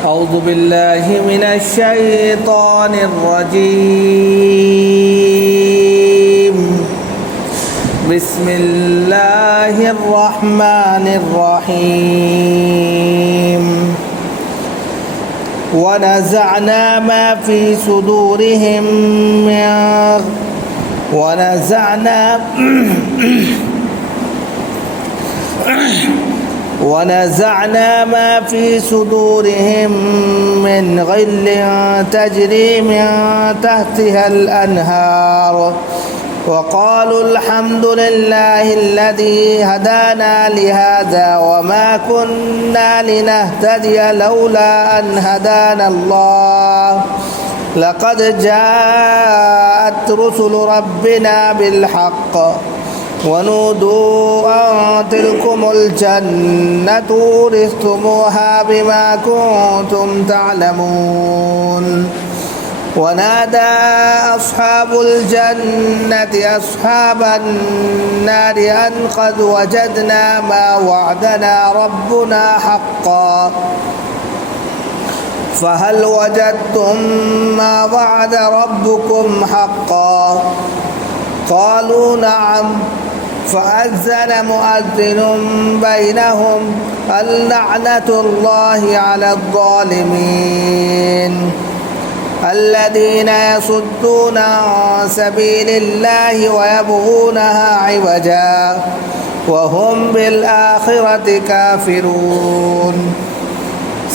أعوذ بالله من الشيطان الرجيم. بسم الله الرحمن الرحيم. ونزعنا ما في صدورهم ونزعنا ما في صدورهم من غل تجري من تحتها الأنهار وقالوا الحمد لله الذي هدانا لهذا وما كنا لنهتدي لولا أن هدانا الله لقد جاءت رسل ربنا بالحق ونودوا أن تلكم الجنة أورثتموها بما كنتم تعلمون. ونادى أصحاب الجنة أصحاب النار أن قد وجدنا ما وعدنا ربنا حقا فهل وجدتم ما وعد ربكم حقا قالوا نعم فأذن مؤذن بينهم اللعنة الله على الظالمين الذين يصدون عن سبيل الله ويبغونها عوجا وهم بالآخرة كافرون.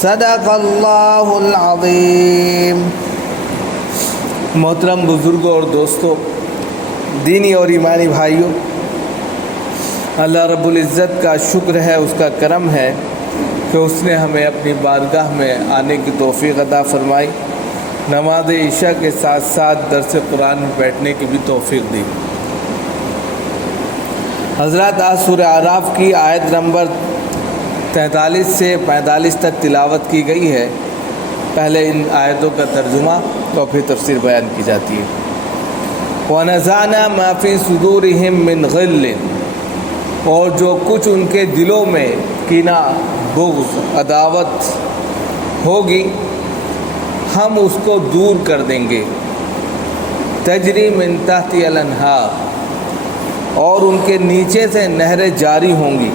صدق اللہ العظیم. محترم بزرگوں اور دوستوں، دینی اور ایمانی بھائیوں، اللہ رب العزت کا شکر ہے، اس کا کرم ہے کہ اس نے ہمیں اپنی بارگاہ میں آنے کی توفیق عطا فرمائی، نماز عشاء کے ساتھ ساتھ درس قرآن میں بیٹھنے کی بھی توفیق دی. حضرات، آج سورہ اعراف کی آیت نمبر 43 سے 45 تک تلاوت کی گئی ہے. پہلے ان آیتوں کا ترجمہ اور پھر تفسیر بیان کی جاتی ہے. وَنَزَعْنَا مَا فِي صُدُورِهِم مِّن غِلٍّ، اور جو کچھ ان کے دلوں میں کینہ، بغض، عداوت ہوگی ہم اس کو دور کر دیں گے. تجری من تحتی الانہار، اور ان کے نیچے سے نہریں جاری ہوں گی.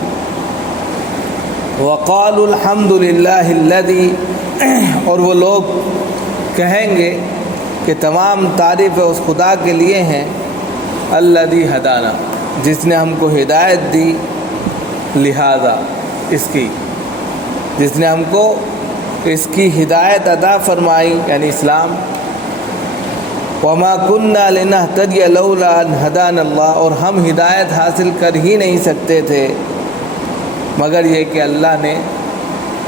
وقالوا الحمد للہ الذی، اور وہ لوگ کہیں گے کہ تمام تعریفیں اس خدا کے لیے ہیں، الذی ہدانا، جس نے ہم کو ہدایت دی، لہذا اس کی، جس نے ہم کو اس کی ہدایت عطا فرمائی، یعنی اسلام. وما كنا لنهتدي لولا ان هدانا اللہ، اور ہم ہدایت حاصل کر ہی نہیں سکتے تھے مگر یہ کہ اللہ نے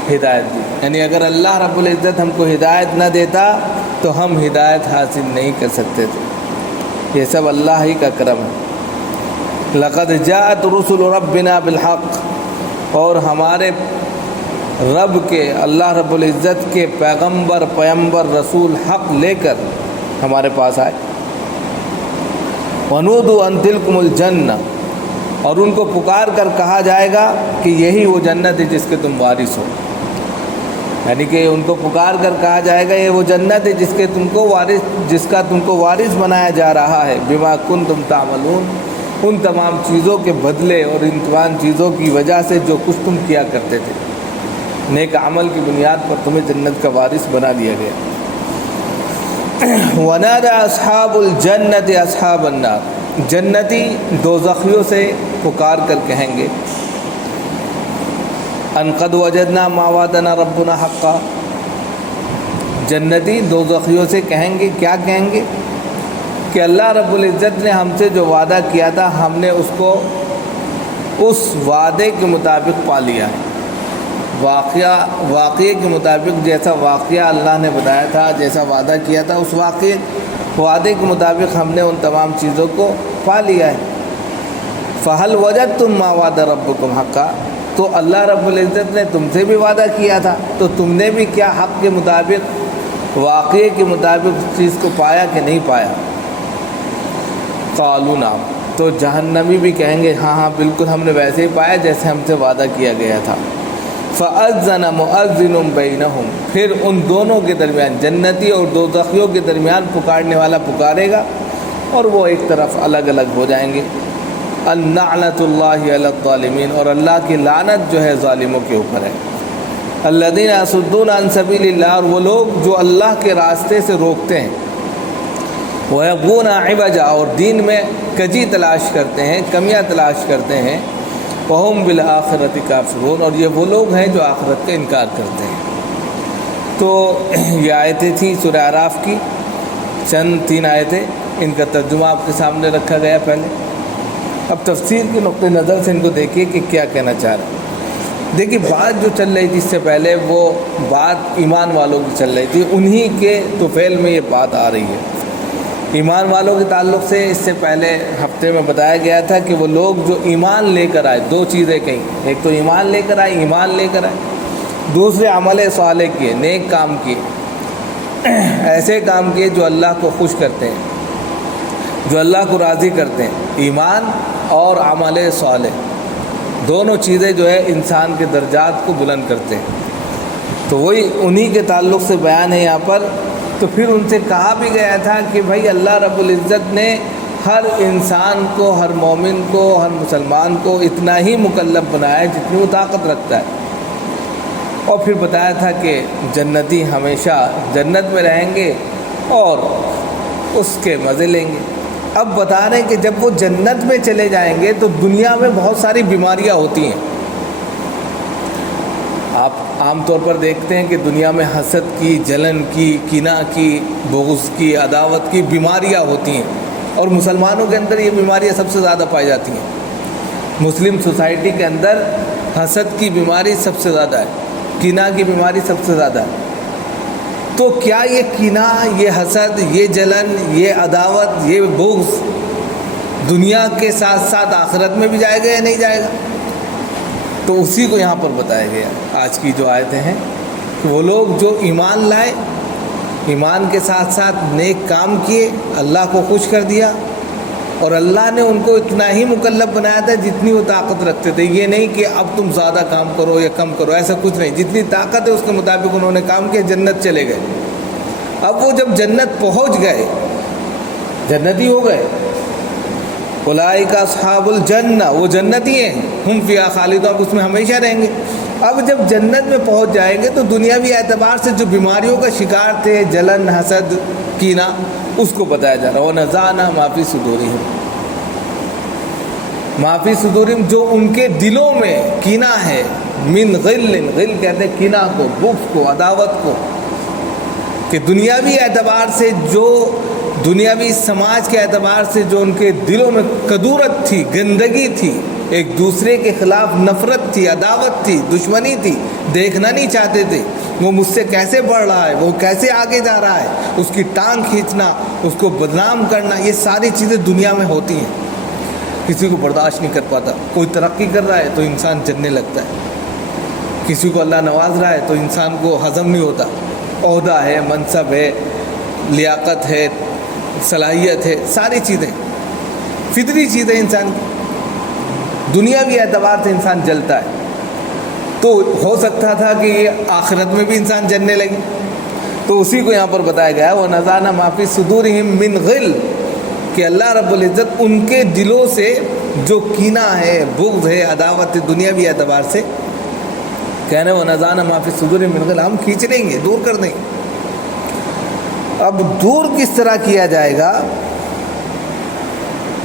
ہدایت دی. یعنی اگر اللہ رب العزت ہم کو ہدایت نہ دیتا تو ہم ہدایت حاصل نہیں کر سکتے تھے. یہ سب اللہ ہی کا کرم ہے. لقد جاءت رسل ربنا بالحق، اور ہمارے رب کے، اللہ رب العزت کے پیغمبر، رسول حق لے کر ہمارے پاس آئے. وَنُودُوا أَن تِلْكُمُ الْجَنَّةُ، اور ان کو پکار کر کہا جائے گا کہ یہی وہ جنت ہے جس کے تم وارث ہو. یعنی کہ ان کو پکار کر کہا جائے گا یہ وہ جنت ہے جس کا تم کو وارث بنایا جا رہا ہے. بما کنتم تعملون، ان تمام چیزوں کے بدلے اور ان تمام چیزوں کی وجہ سے جو کچھ تم کیا کرتے تھے، نیک عمل کی بنیاد پر تمہیں جنت کا وارث بنا دیا گیا. ونادى اصحاب الجنت اصحاب النار، جنتی دوزخیوں سے پکار کر کہیں گے، ان قد وجدنا ما وعدنا ربنا حقا، جنتی دوزخیوں سے کہیں گے، کیا کہیں گے؟ کہ اللہ رب العزت نے ہم سے جو وعدہ کیا تھا ہم نے اس کو اس وعدے کے مطابق پا لیا ہے. واقعے کے مطابق، جیسا واقعہ اللہ نے بتایا تھا، جیسا وعدہ کیا تھا، اس وعدے کے مطابق ہم نے ان تمام چیزوں کو پا لیا ہے. فَهَلْ وَجَدْتُمْ مَا وَعَدَ رَبُّكُمْ حَقًّا، تو اللہ رب العزت نے تم سے بھی وعدہ کیا تھا، تو تم نے بھی کیا حق کے مطابق، واقعے کے مطابق اس چیز کو پایا کہ نہیں پایا؟ قالوا نعم، تو جہنمی بھی کہیں گے ہاں ہاں بالکل ہم نے ویسے ہی پایا جیسے ہم سے وعدہ کیا گیا تھا. فَأَذَّنَ مُؤَذِّنٌ بَيْنَهُمْ، پھر ان دونوں کے درمیان، جنتی اور دوزخیوں کے درمیان پکارنے والا پکارے گا اور وہ ایک طرف الگ الگ ہو جائیں گے۔ اللعنۃ اللہ علی الظالمین، اور اللہ کی لعنت جو ہے ظالموں کے اوپر ہے۔ الذین یصدون عن سبیل اللہ، اور وہ لوگ جو اللہ کے راستے سے روکتے ہیں، وَيَبْغُونَ عِوَجًا، اور دین میں کجی تلاش کرتے ہیں، کمیاں تلاش کرتے ہیں، وَهُمْ بِالْآخِرَةِ كَافِرُونَ، اور یہ وہ لوگ ہیں جو آخرت کا انکار کرتے ہیں۔ تو یہ آیتیں تھیں سورہ اعراف کی، چند 3 آیتیں، ان کا ترجمہ آپ کے سامنے رکھا گیا پہلے۔ اب تفسیر کے نقطہ نظر سے ان کو دیکھیے کہ کیا کہنا چاہ رہے ہیں۔ دیکھیے بات جو چل رہی تھی اس سے پہلے، وہ بات ایمان والوں کی چل رہی تھی، انہی کے طفیل میں یہ بات آ رہی ہے۔ ایمان والوں کے تعلق سے اس سے پہلے ہفتے میں بتایا گیا تھا کہ وہ لوگ جو ایمان لے کر آئے، 2 چیزیں کہیں، ایک تو ایمان لے کر آئے، ایمان لے کر آئے، دوسرے عمل صالح کیے، نیک کام کیے، ایسے کام کیے جو اللہ کو خوش کرتے ہیں، جو اللہ کو راضی کرتے ہیں۔ ایمان اور عمل صالح دونوں چیزیں جو ہے انسان کے درجات کو بلند کرتے ہیں، تو وہی انہی کے تعلق سے بیان ہے یہاں پر۔ تو پھر ان سے کہا بھی گیا تھا کہ بھائی اللہ رب العزت نے ہر انسان کو، ہر مومن کو، ہر مسلمان کو اتنا ہی مکلف بنایا ہے جتنی وہ طاقت رکھتا ہے، اور پھر بتایا تھا کہ جنتی ہمیشہ جنت میں رہیں گے اور اس کے مزے لیں گے۔ اب بتا رہے ہیں کہ جب وہ جنت میں چلے جائیں گے تو دنیا میں بہت ساری بیماریاں ہوتی ہیں۔ آپ عام طور پر دیکھتے ہیں کہ دنیا میں حسد کی، جلن کی، کینہ کی، بغض کی، عداوت کی بیماریاں ہوتی ہیں، اور مسلمانوں کے اندر یہ بیماریاں سب سے زیادہ پائی جاتی ہیں۔ مسلم سوسائٹی کے اندر حسد کی بیماری سب سے زیادہ ہے، کینہ کی بیماری سب سے زیادہ ہے۔ تو کیا یہ کینہ، یہ حسد، یہ جلن، یہ عداوت، یہ بغض دنیا کے ساتھ ساتھ آخرت میں بھی جائے گا یا نہیں جائے گا؟ تو اسی کو یہاں پر بتایا گیا آج کی جو آیتیں ہیں، کہ وہ لوگ جو ایمان لائے، ایمان کے ساتھ ساتھ نیک کام کیے، اللہ کو خوش کر دیا، اور اللہ نے ان کو اتنا ہی مکلف بنایا تھا جتنی وہ طاقت رکھتے تھے۔ یہ نہیں کہ اب تم زیادہ کام کرو یا کم کرو، ایسا کچھ نہیں، جتنی طاقت ہے اس کے مطابق انہوں نے کام کیا، جنت چلے گئے۔ اب وہ جب جنت پہنچ گئے، جنتی ہو گئے، اولئک اصحاب الجنہ، وہ جنتی ہیں، ہم فیہا خالدون، اب اس میں ہمیشہ رہیں گے۔ اب جب جنت میں پہنچ جائیں گے تو دنیاوی اعتبار سے جو بیماریوں کا شکار تھے، جلن، حسد، کینہ، اس کو بتایا جا رہا ہے۔ وَنَزَعْنَا مَا فِي صُدُورِهِمْ، مَا فِي صُدُورِهِمْ، جو ان کے دلوں میں کینہ ہے، من غل، غل کہتے ہیں کینہ کو، بغض کو، عداوت کو، کہ دنیاوی اعتبار سے، جو دنیاوی سماج کے اعتبار سے جو ان کے دلوں میں کدورت تھی، گندگی تھی، ایک دوسرے کے خلاف نفرت تھی، عداوت تھی، دشمنی تھی، دیکھنا نہیں چاہتے تھے وہ مجھ سے کیسے بڑھ رہا ہے، وہ کیسے آگے جا رہا ہے، اس کی ٹانگ کھینچنا، اس کو بدنام کرنا، یہ ساری چیزیں دنیا میں ہوتی ہیں۔ کسی کو برداشت نہیں کر پاتا، کوئی ترقی کر رہا ہے تو انسان جلنے لگتا ہے، کسی کو اللہ نواز رہا ہے تو انسان کو ہضم نہیں ہوتا، عہدہ ہے، منصب ہے، لیاقت ہے، صلاحیت ہے، ساری چیزیں فطری چیزیں انسان کی، دنیاوی اعتبار سے انسان جلتا ہے۔ تو ہو سکتا تھا کہ یہ آخرت میں بھی انسان جلنے لگے، تو اسی کو یہاں پر بتایا گیا ہے، وَنَزَعْنَا مَا فِي صُدُورِهِمْ مِنْ غِلٍّ، کہ اللہ رب العزت ان کے دلوں سے جو کینہ ہے، بغض ہے، عداوت ہے، دنیاوی اعتبار سے کہنے وَنَزَعْنَا مَا فِي صُدُورِهِمْ مِنْ غِلٍّ، ہم کھینچ لیں گے، دور کر دیں گے۔ اب دور کس طرح کیا جائے گا؟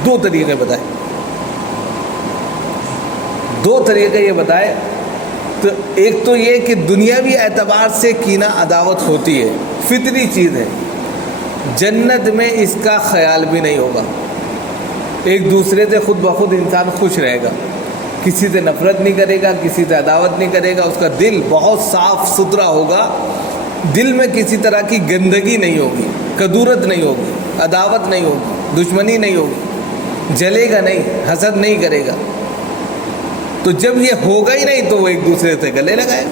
2 طریقے بتائے، 2 طریقے یہ بتائے۔ تو ایک تو یہ کہ دنیاوی اعتبار سے کینہ، عداوت ہوتی ہے، فطری چیز ہے، جنت میں اس کا خیال بھی نہیں ہوگا، ایک دوسرے سے خود بخود انسان خوش رہے گا، کسی سے نفرت نہیں کرے گا، کسی سے عداوت نہیں کرے گا، اس کا دل بہت صاف ستھرا ہوگا، دل میں کسی طرح کی گندگی نہیں ہوگی، کدورت نہیں ہوگی، عداوت نہیں ہوگی، دشمنی نہیں ہوگی، جلے گا نہیں، حسد نہیں کرے گا۔ تو جب یہ ہوگا ہی نہیں تو وہ ایک دوسرے سے گلے لگائے۔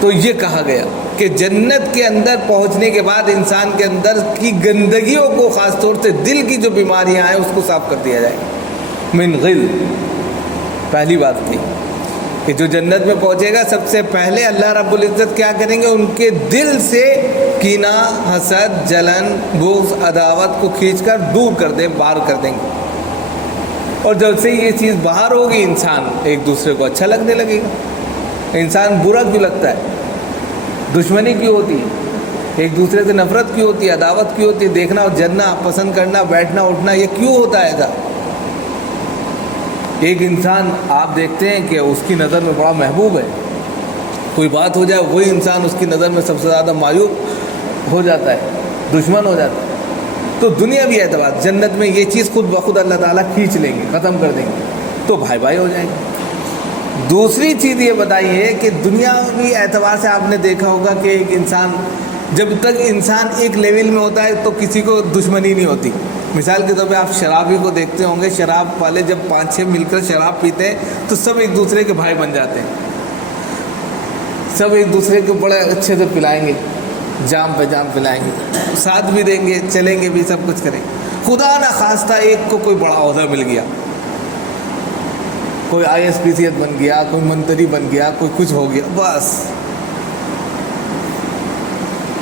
تو یہ کہا گیا کہ جنت کے اندر پہنچنے کے بعد انسان کے اندر کی گندگیوں کو، خاص طور سے دل کی جو بیماریاں ہیں، اس کو صاف کر دیا جائے گا۔ من غل، پہلی بات تھی۔ کہ جو جنت میں پہنچے گا سب سے پہلے اللہ رب العزت کیا کریں گے؟ ان کے دل سے کینہ، حسد، جلن، بغض، عداوت کو کھینچ کر دور کر دیں، باہر کر دیں گے۔ اور جب سے یہ چیز باہر ہوگی انسان ایک دوسرے کو اچھا لگنے لگے گا۔ انسان برا کیوں لگتا ہے؟ دشمنی کیوں ہوتی ہے؟ ایک دوسرے سے نفرت کیوں ہوتی ہے؟ عداوت کیوں ہوتی ہے؟ دیکھنا اور جننا، پسند کرنا، بیٹھنا اٹھنا، یہ کیوں ہوتا ہے ایسا؟ ایک انسان آپ دیکھتے ہیں کہ اس کی نظر میں بڑا محبوب ہے، کوئی بات ہو جائے وہی انسان اس کی نظر میں سب سے زیادہ معیوب ہو جاتا ہے، دشمن ہو جاتا ہے۔ تو دنیاوی اعتبار، جنت میں یہ چیز خود بخود اللہ تعالیٰ کھینچ لیں گے، ختم کر دیں گے، تو بھائی بھائی ہو جائیں گے۔ دوسری چیز یہ بتائیے کہ دنیاوی اعتبار سے آپ نے دیکھا ہوگا کہ ایک انسان، جب تک انسان ایک لیول میں ہوتا ہے تو کسی کو دشمنی نہیں ہوتی۔ مثال کے طور پہ آپ شرابی کو دیکھتے ہوں گے، شراب والے جب 5-6 مل کر شراب پیتے ہیں تو سب ایک دوسرے کے بھائی بن جاتے ہیں، سب ایک دوسرے کو بڑے اچھے سے پلائیں گے، جام پہ جام پلائیں گے، ساتھ بھی دیں گے، چلیں گے بھی، سب کچھ کریں گے۔ خدا نہ خواستہ ایک کو کوئی بڑا عہدہ مل گیا، کوئی ISPCS بن گیا، کوئی منتری بن گیا، کوئی کچھ ہو گیا، بس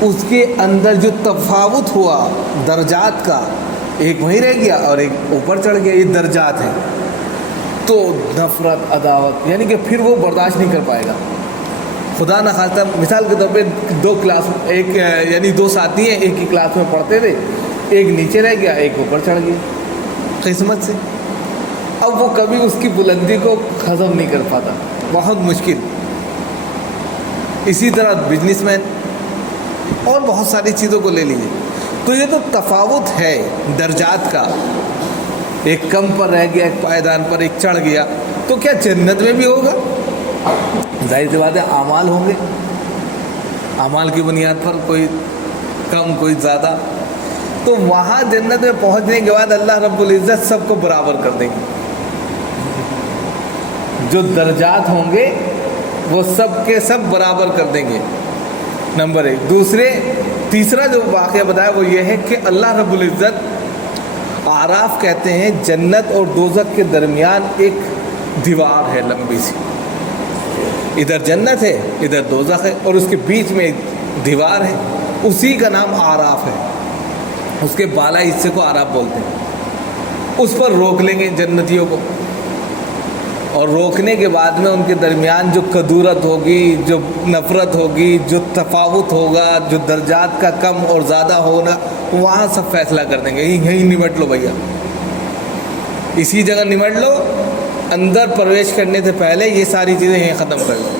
اس کے اندر جو تفاوت ہوا درجات کا، ایک وہیں رہ گیا اور ایک اوپر چڑھ گیا، یہ درجات ہیں۔ تو نفرت، عداوت، یعنی کہ پھر وہ برداشت نہیں کر پائے گا۔ خدا نہ خواستہ مثال کے طور پہ دو ساتھی ہیں، ایک ہی کلاس میں پڑھتے تھے، ایک نیچے رہ گیا، ایک اوپر چڑھ گیا قسمت سے۔ اب وہ کبھی اس کی بلندی کو ہضم نہیں کر پاتا، بہت مشکل۔ اسی طرح بزنس مین اور بہت ساری چیزوں کو لے لیجیے، تو یہ تو تفاوت ہے درجات کا، ایک کم پر رہ گیا، ایک پائیدان پر، ایک چڑھ گیا۔ تو کیا جنت میں بھی ہوگا؟ ظاہر سی بات ہے، اعمال ہوں گے، اعمال کی بنیاد پر کوئی کم کوئی زیادہ۔ تو وہاں جنت میں پہنچنے کے بعد اللہ رب العزت سب کو برابر کر دیں گے، جو درجات ہوں گے وہ سب کے سب برابر کر دیں گے، نمبر 1۔ تیسرا جو واقعہ بتایا وہ یہ ہے کہ اللہ رب العزت، اعراف کہتے ہیں جنت اور دوزخ کے درمیان ایک دیوار ہے لمبی سی، ادھر جنت ہے ادھر دوزخ ہے، اور اس کے بیچ میں ایک دیوار ہے، اسی کا نام اعراف ہے، اس کے بالا حصے کو اعراف بولتے ہیں۔ اس پر روک لیں گے جنتیوں کو، اور روکنے کے بعد میں ان کے درمیان جو کدورت ہوگی، جو نفرت ہوگی، جو تفاوت ہوگا، جو درجات کا کم اور زیادہ ہونا، وہاں سب فیصلہ کر دیں گے، یہیں نمٹ لو بھیا، اسی جگہ نمٹ لو، اندر پرویش کرنے سے پہلے یہ ساری چیزیں یہیں ختم کر لو۔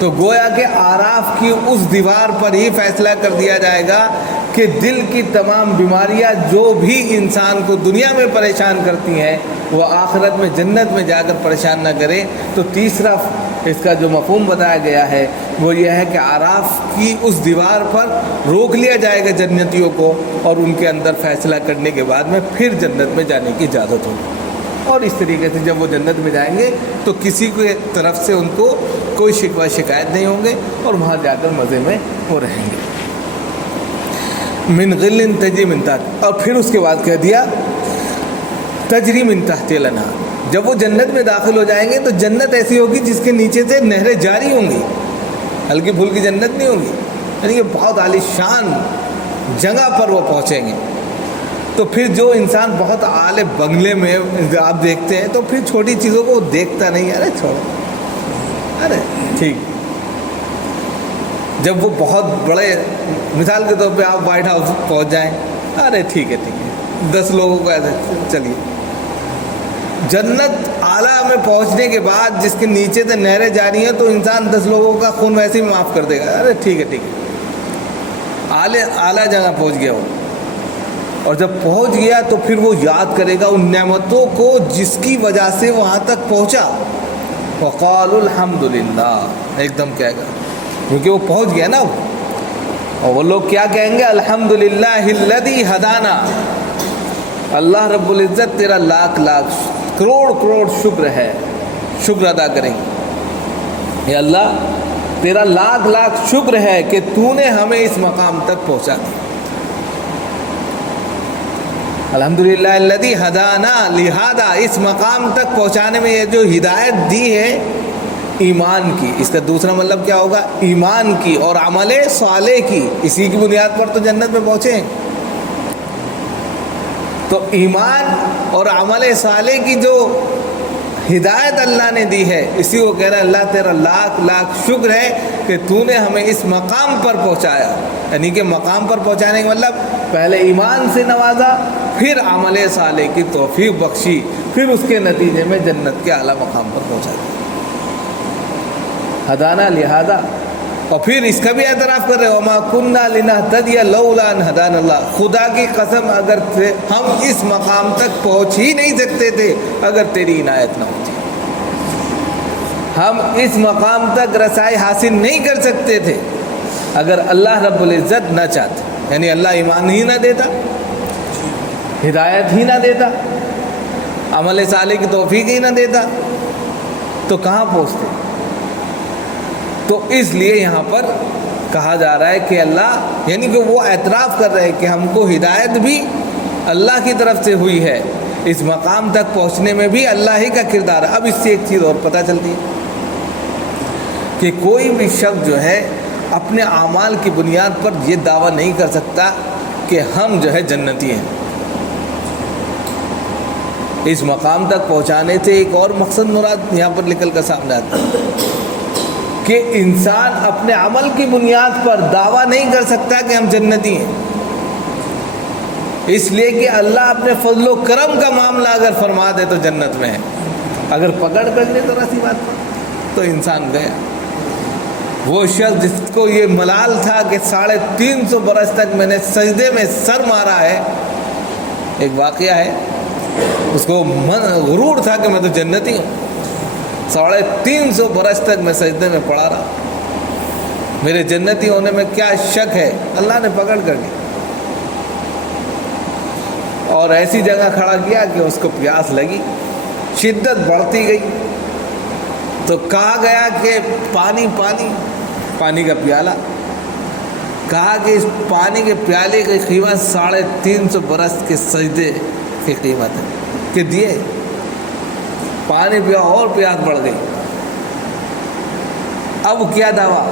تو گویا کہ اعراف کی اس دیوار پر ہی فیصلہ کر دیا جائے گا کہ دل کی تمام بیماریاں جو بھی انسان کو دنیا میں پریشان کرتی ہیں وہ آخرت میں جنت میں جا کر پریشان نہ کرے۔ تو تیسرا اس کا جو مفہوم بتایا گیا ہے وہ یہ ہے کہ اعراف کی اس دیوار پر روک لیا جائے گا جنتیوں کو، اور ان کے اندر فیصلہ کرنے کے بعد میں پھر جنت میں جانے کی اجازت ہوگی۔ اور اس طریقے سے جب وہ جنت میں جائیں گے تو کسی کے طرف سے ان کو کوئی شکوہ شکایت نہیں ہوں گے، اور وہاں جا کر مزے میں وہ رہیں گے۔ من غل تجری من تحت، اور پھر اس کے بعد کہہ دیا تجری من تحت الانہار۔ جب وہ جنت میں داخل ہو جائیں گے تو جنت ایسی ہوگی جس کے نیچے سے نہریں جاری ہوں گی، ہلکی پھلکی جنت نہیں ہوگی، یعنی کہ بہت عالی شان جگہ پر وہ پہنچیں گے۔ تو پھر جو انسان بہت اعلی بنگلے میں آپ دیکھتے ہیں تو پھر چھوٹی چیزوں کو دیکھتا نہیں، ارے چھوڑو، ارے ٹھیک۔ جب وہ بہت بڑے، مثال کے طور پہ آپ وائٹ ہاؤس پہنچ جائیں، ارے ٹھیک ہے 10 لوگوں کو ایسے چلیے۔ جنت اعلیٰ میں پہنچنے کے بعد جس کے نیچے سے نہریں جاری ہیں تو انسان 10 لوگوں کا خون ویسے ہی معاف کر دے گا، ارے ٹھیک ہے اعلیٰ جگہ پہنچ گیا وہ۔ اور جب پہنچ گیا تو پھر وہ یاد کرے گا ان نعمتوں کو جس کی وجہ سے وہاں تک پہنچا، وقالوا الحمدللہ، ایک دم کہے گا، کیونکہ وہ پہنچ گیا نا۔ اور وہ لوگ کیا کہیں گے؟ الحمدللہ الذی ہدانا، اللہ رب العزت تیرا لاکھ لاکھ کروڑ کروڑ شکر ہے، شکر ادا کریں گے، اے اللہ تیرا لاکھ لاکھ شکر ہے کہ تو نے ہمیں اس مقام تک پہنچا دیا۔ الحمدللہ الذی ہدانا، لہذا اس مقام تک پہنچانے میں یہ جو ہدایت دی ہے ایمان کی، اس کا دوسرا مطلب کیا ہوگا؟ ایمان کی اور عمل صالح کی، اسی کی بنیاد پر تو جنت میں پہنچے ہیں۔ تو ایمان اور عمل صالح کی جو ہدایت اللہ نے دی ہے، اسی کو کہہ رہا ہے اللہ تیرا لاکھ لاکھ شکر ہے کہ تو نے ہمیں اس مقام پر پہنچایا۔ یعنی کہ مقام پر پہنچانے کا مطلب پہلے ایمان سے نوازا، پھر عمل صالح کی توفیق بخشی، پھر اس کے نتیجے میں جنت کے اعلیٰ مقام پر پہنچا دیا۔ ہدانا لہذا، اور پھر اس کا بھی اعتراف کر رہے ہو وما کننا لنہتدی لولا ان ہدانا اللہ، خدا کی قسم اگر ہم اس مقام تک پہنچ ہی نہیں سکتے تھے اگر تیری عنایت نہ ہوتی، ہم اس مقام تک رسائی حاصل نہیں کر سکتے تھے اگر اللہ رب العزت نہ چاہتے، یعنی اللہ ایمان ہی نہ دیتا، ہدایت ہی نہ دیتا، عمل صالح کی توفیق ہی نہ دیتا، تو کہاں پہنچتے؟ تو اس لیے یہاں پر کہا جا رہا ہے کہ اللہ، یعنی کہ وہ اعتراف کر رہے ہیں کہ ہم کو ہدایت بھی اللہ کی طرف سے ہوئی ہے، اس مقام تک پہنچنے میں بھی اللہ ہی کا کردار ہے۔ اب اس سے ایک چیز اور پتہ چلتی ہے کہ کوئی بھی شخص جو ہے اپنے اعمال کی بنیاد پر یہ دعویٰ نہیں کر سکتا کہ ہم جو ہے جنتی ہیں۔ اس مقام تک پہنچانے سے ایک اور مقصد مراد یہاں پر نکل کر سامنے آتا ہے کہ انسان اپنے عمل کی بنیاد پر دعویٰ نہیں کر سکتا کہ ہم جنتی ہیں، اس لیے کہ اللہ اپنے فضل و کرم کا معاملہ اگر فرما دے تو جنت میں ہے، اگر پکڑ کر لے تو ایسی بات تو انسان گیا۔ وہ شخص جس کو یہ ملال تھا کہ 350 برس تک میں نے سجدے میں سر مارا ہے، ایک واقعہ ہے، اس کو غرور تھا کہ میں تو جنتی ہوں، 350 برس تک میں سجدے میں پڑا رہا، میرے جنتی ہونے میں کیا شک ہے؟ اللہ نے پکڑ کر لیا اور ایسی جگہ کھڑا کیا کہ اس کو پیاس لگی، شدت بڑھتی گئی، تو کہا گیا کہ پانی کا پیالہ، کہا کہ اس پانی کے پیالے کی قیمت 350 برس کے سجدے کی قیمت ہے، کہ دیے پانی پیا اور پیاس بڑھ گئی۔ اب کیا دعویٰ؟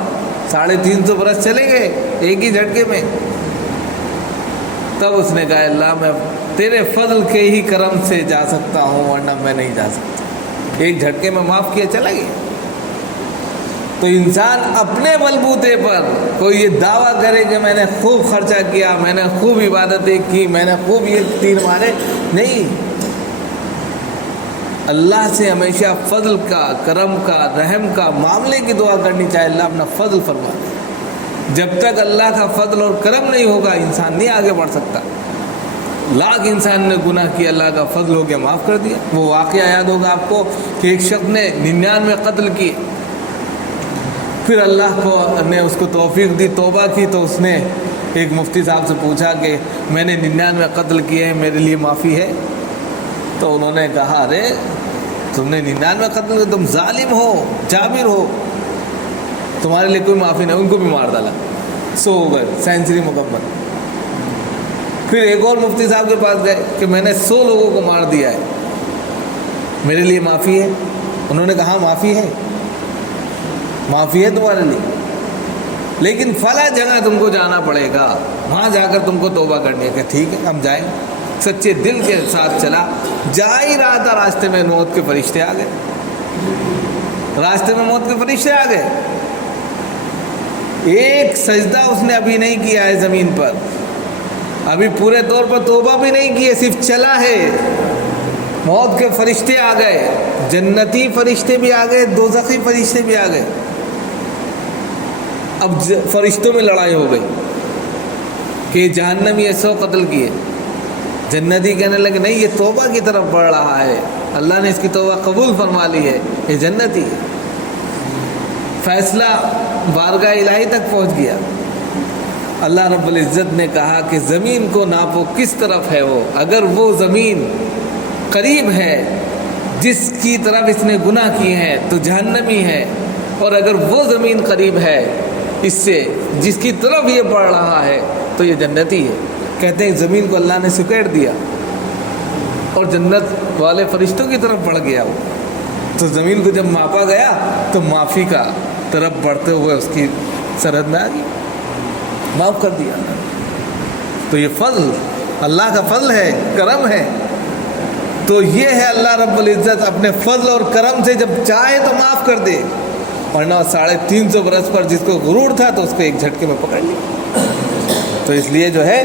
350 برس چلے گئے ایک ہی جھٹکے میں۔ تب اس نے کہا اللہ میں تیرے فضل کے ہی کرم سے جا سکتا ہوں، ورنہ میں نہیں جا سکتا۔ ایک جھٹکے میں معاف کیا، چلا گیا۔ تو انسان اپنے بلبوتے پر کوئی یہ دعویٰ کرے کہ میں نے خوب خرچہ کیا، میں نے خوب عبادتیں کی، میں نے خوب یہ تیر مارے، نہیں، اللہ سے ہمیشہ فضل کا، کرم کا، رحم کا معاملے کی دعا کرنی چاہیے، اللہ اپنا فضل فرما دے۔ جب تک اللہ کا فضل اور کرم نہیں ہوگا انسان نہیں آگے بڑھ سکتا۔ لاکھ انسان نے گناہ کیا، اللہ کا فضل ہو گیا، معاف کر دیا۔ وہ واقعہ یاد ہوگا آپ کو کہ ایک شخص نے 99 قتل کیے، پھر اللہ نے اس کو توفیق دی، توبہ کی، تو اس نے ایک مفتی صاحب سے پوچھا کہ میں نے 99 قتل کیے ہیں، میرے لیے معافی ہے؟ تو انہوں نے کہا ارے تم نے 99 قتل کیے، تم ظالم ہو، جابر ہو، تمہارے لیے کوئی معافی نہیں۔ ان کو بھی مار ڈالا، 100 ہو گئے، سینچری مکمل۔ پھر ایک اور مفتی صاحب کے پاس گئے کہ میں نے 100 لوگوں کو مار دیا ہے، میرے لیے معافی ہے؟ انہوں نے کہا معافی ہے، معافی ہے تمہارے لیے، لیکن فلاں جگہ تم کو جانا پڑے گا، وہاں جا کر تم کو توبہ کرنی ہے۔ کہ ٹھیک ہے ہم جائیں۔ سچے دل کے ساتھ چلا، جا ہی رہا تھا، راستے میں موت کے فرشتے آ گئے، راستے میں موت کے فرشتے آ گئے۔ ایک سجدہ اس نے ابھی نہیں کیا ہے زمین پر، ابھی پورے طور پر توبہ بھی نہیں کی ہے، صرف چلا ہے، موت کے فرشتے آ گئے، جنتی فرشتے بھی آ گئے، دوزخی فرشتے بھی آ گئے۔ اب فرشتوں میں لڑائی ہو گئی کہ جہنمی 100 قتل کیے، جنتی کہنے لگے نہیں یہ توبہ کی طرف بڑھ رہا ہے، اللہ نے اس کی توبہ قبول فرما لی ہے، یہ جنتی ہے۔ فیصلہ بارگاہ الہی تک پہنچ گیا۔ اللہ رب العزت نے کہا کہ زمین کو ناپو کس طرف ہے وہ، اگر وہ زمین قریب ہے جس کی طرف اس نے گناہ کیے ہیں تو جہنمی ہے، اور اگر وہ زمین قریب ہے اس سے جس کی طرف یہ بڑھ رہا ہے تو یہ جنتی ہے۔ کہتے ہیں زمین کو اللہ نے سکیڑ دیا اور جنت والے فرشتوں کی طرف بڑھ گیا وہ۔ تو زمین کو جب ماپا گیا تو معافی کا طرف بڑھتے ہوئے اس کی سرحد میں آ گئی، معاف کر دیا۔ تو یہ فضل اللہ کا فضل ہے، کرم ہے۔ تو یہ ہے اللہ رب العزت اپنے فضل اور کرم سے جب چاہے تو معاف کر دے، ورنہ 350 برس پر جس کو غرور تھا تو اس کو ایک جھٹکے میں پکڑ لیا۔ تو اس لیے جو ہے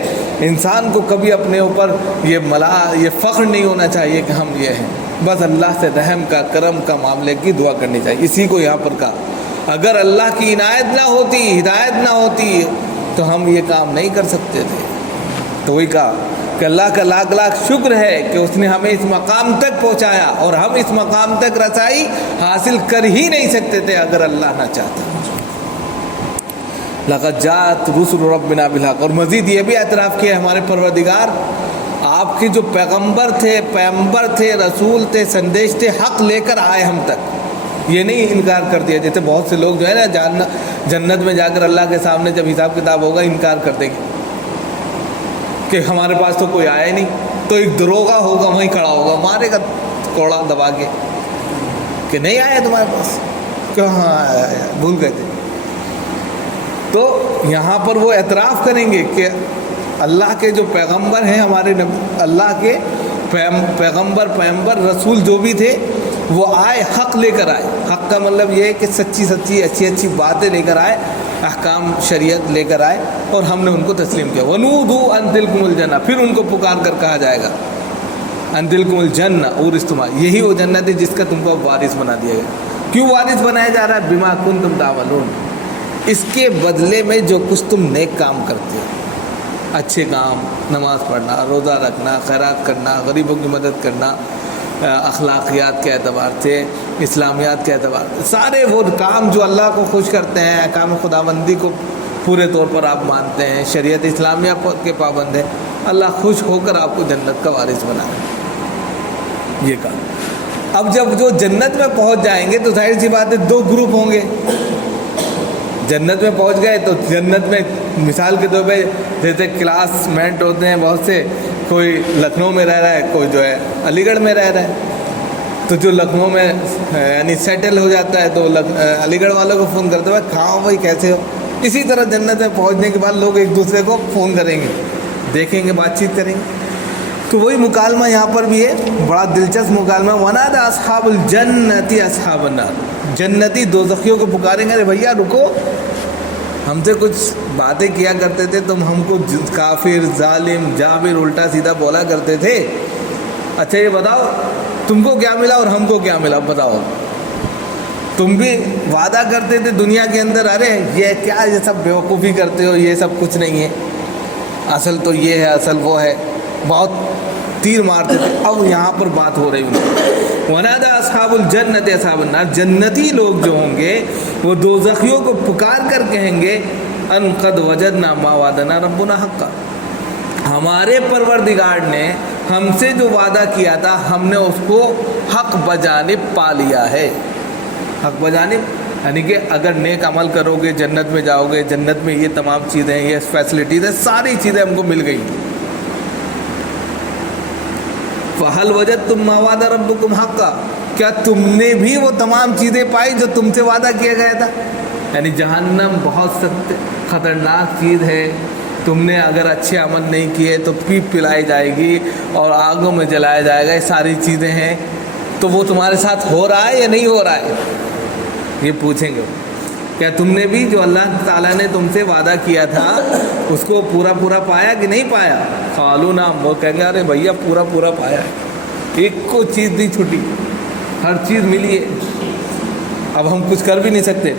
انسان کو کبھی اپنے اوپر یہ فخر نہیں ہونا چاہیے کہ ہم یہ ہیں، بس اللہ سے رحم کا، کرم کا معاملے کی دعا کرنی چاہیے۔ اسی کو یہاں پر کہا اگر اللہ کی عنایت نہ ہوتی، ہدایت نہ ہوتی تو ہم یہ کام نہیں کر سکتے تھے۔ تو وہی کہا کہ اللہ کا لاکھ لاکھ شکر ہے کہ اس نے ہمیں اس مقام تک پہنچایا، اور ہم اس مقام تک رسائی حاصل کر ہی نہیں سکتے تھے اگر اللہ نہ چاہتا۔ لقد جاءت رسل ربنا بالحق، اور مزید یہ بھی اعتراف کیا ہمارے پروردگار آپ کے جو پیغمبر تھے، رسول تھے، سندیش تھے، حق لے کر آئے ہم تک۔ یہ نہیں انکار کر دیا جیسے بہت سے لوگ جو ہے نا جنت میں جا کر اللہ کے سامنے جب حساب کتاب ہوگا انکار کر دیں گے کہ ہمارے پاس تو کوئی آیا ہی نہیں، تو ایک دروغہ ہوگا وہیں کھڑا ہوگا، مارے گا کوڑا دبا کے کہ نہیں آیا تمہارے پاس، کہاں آیا، بھول گئے تھے۔ تو یہاں پر وہ اعتراف کریں گے کہ اللہ کے جو پیغمبر ہیں، ہمارے اللہ کے پیغمبر رسول جو بھی تھے وہ آئے، حق لے کر آئے۔ حق کا مطلب یہ ہے کہ سچی اچھی باتیں لے کر آئے، احکام شریعت لے کر آئے، اور ہم نے ان کو تسلیم کیا۔ وَنُودُوا أَن تِلْكُمُ الْجَنَّةُ، پھر ان کو پکار کر کہا جائے گا أَن تِلْكُمُ الْجَنَّةُ أُورِثْتُمُوهَا، یہی وہ جنت ہے جس کا تم کو وارث بنا دیا گیا۔ کیوں وارث بنایا جا رہا ہے؟ بِمَا كُنتُمْ تَعْمَلُونَ، اس کے بدلے میں جو کچھ تم نیک کام کرتے ہو، اچھے کام، نماز پڑھنا، روزہ رکھنا، خیرات کرنا، غریبوں کی مدد کرنا، اخلاقیات کے اعتبار سے، اسلامیات کے اعتبار سے، سارے وہ کام جو اللہ کو خوش کرتے ہیں، احکام خداوندی کو پورے طور پر آپ مانتے ہیں، شریعت اسلامیہ کے پابند ہیں، اللہ خوش ہو کر آپ کو جنت کا وارث بنا ہے۔ یہ کہا۔ اب جب جو جنت میں پہنچ جائیں گے تو ظاہر سی بات ہے دو گروپ ہوں گے۔ جنت میں پہنچ گئے تو جنت میں مثال کے طور پہ جیسے کلاس میٹ ہوتے ہیں بہت سے، کوئی لکھنؤ میں رہ رہا ہے، کوئی جو ہے علی گڑھ میں رہ رہا ہے، تو جو لکھنؤ میں یعنی سیٹل ہو جاتا ہے تو علی گڑھ والوں کو فون کرتے ہوئے کہاں ہو بھائی، کیسے ہو۔ اسی طرح جنت میں پہنچنے کے بعد لوگ ایک دوسرے کو فون کریں گے، دیکھیں گے، بات چیت کریں گے۔ تو وہی مکالمہ یہاں پر بھی ہے، بڑا دلچسپ مکالمہ۔ وَنَادَىٰ أَصْحَابُ الْجَنَّةِ أَصْحَابَ النَّارِ، جنتی دوزخیوں کو پکاریں گے، ارے بھیا رکو، ہم سے کچھ باتیں کیا کرتے تھے، تم ہم کو کافر، ظالم، جابر، الٹا سیدھا بولا کرتے تھے، اچھا یہ بتاؤ تم کو کیا ملا اور ہم کو کیا ملا، بتاؤ۔ تم بھی وعدہ کرتے تھے دنیا کے اندر، ارے یہ کیا، یہ سب بیوقوفی کرتے ہو، یہ سب کچھ نہیں ہے، اصل تو یہ ہے، اصل وہ ہے، بہت تیر مارتے تھے۔ اب یہاں پر بات ہو رہی ہے، وَنَادَىٰ أَصْحَابُ الْجَنَّةِ أَصْحَابَ النَّارِ، جنتی لوگ جو ہوں گے وہ دوزخیوں کو پکار کر کہیں گے أَن قَدْ وَجَدْنَا مَا وَعَدَنَا رَبُّنَا حَقًّا، ہمارے پروردگار نے ہم سے جو وعدہ کیا تھا ہم نے اس کو حق بجانب پا لیا ہے۔ حق بجانب یعنی کہ اگر نیک عمل کرو گے جنت میں جاؤ گے، جنت میں یہ تمام چیزیں، یہ فیسلٹیز ہیں، ساری چیزیں ہم کو مل گئی۔ فَهَلْ وَجَدْتُم مَّا وَعَدَ رَبُّكُمْ حَقًّا، کیا تم نے بھی وہ تمام چیزیں پائی جو تم سے وعدہ کیا گیا تھا؟ یعنی جہنم بہت سخت خطرناک چیز ہے، تم نے اگر اچھے عمل نہیں کیے تو پیپ پلائی جائے گی اور آگوں میں جلایا جائے گا، یہ ساری چیزیں ہیں، تو وہ تمہارے ساتھ ہو رہا ہے یا نہیں ہو رہا ہے؟ یہ پوچھیں گے۔ کیا تم نے بھی جو اللہ تعالیٰ نے تم سے وعدہ کیا تھا اس کو پورا پایا کہ نہیں پایا؟ قالوا نعم، وہ کہیں گے ارے بھیا پورا پایا ہے، ایک کو چیز نہیں چھوٹی، ہر چیز ملی ہے، اب ہم کچھ کر بھی نہیں سکتے۔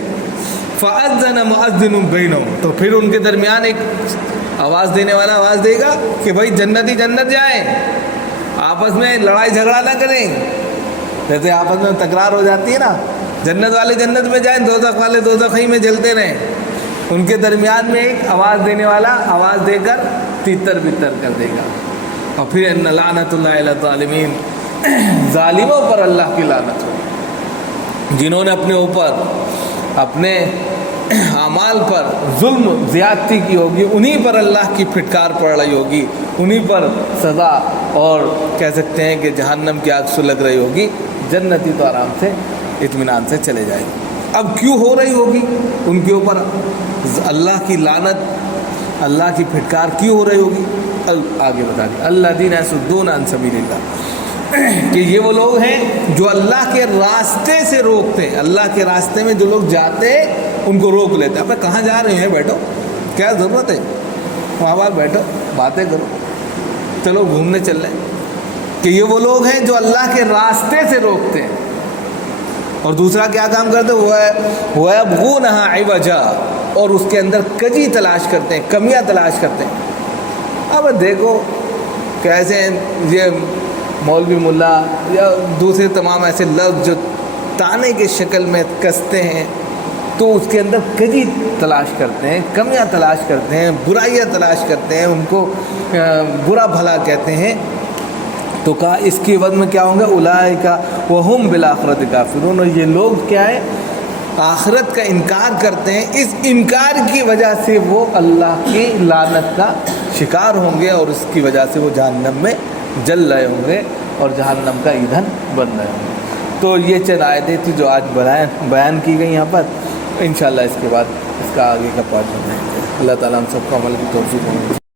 فَأَذَّنَ مُؤَذِّنٌ بَيْنَهُمْ، تو پھر ان کے درمیان ایک آواز دینے والا آواز دے گا کہ بھائی جنتی جنت جائیں، آپس میں لڑائی جھگڑا نہ کریں، جیسے آپس میں تکرار ہو جاتی ہے نا، جنت والے جنت میں جائیں، دوزخ والے دوزخ ہی میں جلتے رہیں۔ ان کے درمیان میں ایک آواز دینے والا آواز دے کر تیتر بتر کر دے گا، اور پھر ان لعنت اللہ علی الظالمین، ظالموں پر اللہ کی لعنت ہو، جنہوں نے اپنے اوپر اپنے اعمال پر ظلم زیادتی کی ہوگی، انہی پر اللہ کی پھٹکار پڑ رہی ہوگی، انہی پر سزا اور کہہ سکتے ہیں کہ جہنم کی آگ سلگ رہی ہوگی، جنتی تو آرام سے اطمینان سے چلے جائے گی۔ اب کیوں ہو رہی ہوگی ان کے اوپر اللہ کی لعنت، اللہ کی پھٹکار کیوں ہو رہی ہوگی؟ آگے بتا دیں، الذین یصدون عن سبیل اللہ، کہ یہ وہ لوگ ہیں جو اللہ کے راستے سے روکتے ہیں۔ اللہ کے راستے میں جو لوگ جاتے ہیں ان کو روک لیتے ہیں۔ اب کہاں جا رہے ہیں؟ بیٹھو، کیا ضرورت ہے؟ وہاں باہر بیٹھو، باتیں کرو، چلو گھومنے چل رہے ہیں۔ کہ یہ وہ لوگ ہیں جو اللہ کے راستے سے روکتے ہیں، اور دوسرا کیا کام کرتے ہیں؟ وَيَبْغُونَهَا عِوَجًا، اور اس کے اندر کجی تلاش کرتے ہیں، کمیاں تلاش کرتے ہیں۔ اب دیکھو کیسے یہ مولوی ملا یا دوسرے تمام ایسے لفظ جو تانے کے شکل میں کستے ہیں، تو اس کے اندر کجی تلاش کرتے ہیں، کمیاں تلاش کرتے ہیں، برائیاں تلاش کرتے ہیں، ان کو برا بھلا کہتے ہیں۔ تو کہا اس کی عوض میں کیا ہوں گے؟ اولئک وہم بالآخرۃ کافرون، اور یہ لوگ کیا ہے؟ آخرت کا انکار کرتے ہیں۔ اس انکار کی وجہ سے وہ اللہ کی لعنت کا شکار ہوں گے، اور اس کی وجہ سے وہ جہنم میں جل رہے ہوں گے اور جہنم کا ایندھن بن رہے ہوں گے۔ تو یہ چند آیتیں تھیں جو آج بیان کی گئی یہاں پر۔ انشاءاللہ اس کے بعد اس کا آگے کا پارٹ بنائیں گے۔ اللہ تعالیٰ ہم سب کو عمل کی توفیق دے۔